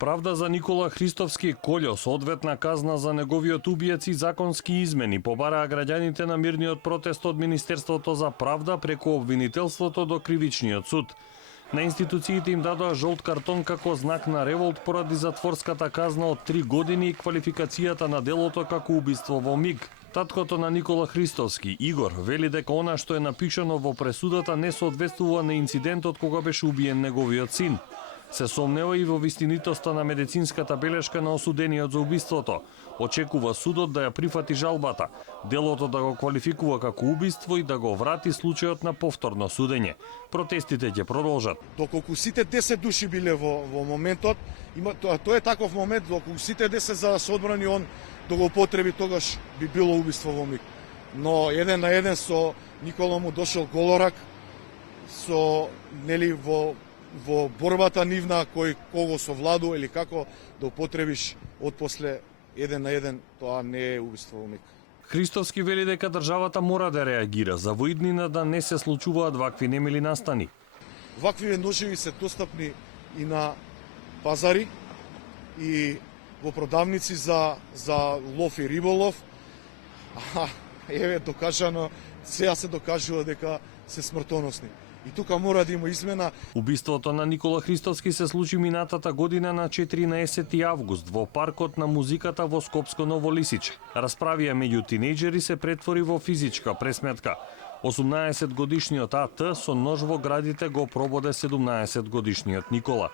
Правда за Никола Христовски Колјо со одветна казна за неговиот убиец и законски измени побараа граѓаните на мирниот протест од Министерството за правда преку обвинителството до кривичниот суд. На институциите им дадоа жолт картон како знак на револт поради затворската казна од 3 години и квалификацијата на делото како убиство во миг. Таткото на Никола Христовски, Игор, вели дека она што е напишано во пресудата не соодветствува на инцидентот кога беше убиен неговиот син. Се сомнева и во вистинитоста на медицинската белешка на осудениот за убиството. Очекува судот да ја прифати жалбата, делото да го квалификува како убиство и да го врати случајот на повторно судење. Протестите ќе продолжат. Доколку сите 10 души биле во моментот, тоа е таков момент, доколку сите 10 за да се одбрани он да го употреби, тогаш би било убиство во миг. Но еден на еден со Никола му дошол голорак, со нели во борбата нивна кој кого совладува или како да употребиш отпосле еден на еден, тоа не е убиство во миг. Христовски вели дека државата мора да реагира за во иднина да не се случуваат вакви немили настани. Вакви ножеви се достапни и на пазари и во продавници за лов и риболов. Еве докажано, сега се докажува дека се смртоносни. И тука мора да има измена. Убиството на Никола Христовски се случи минатата година на 14 август во паркот на музиката во Скопско Ново Лисиче. Расправија меѓу тинејџери се претвори во физичка пресметка. 18 годишниот АТ со нож во градите го прободе 17 годишниот Никола.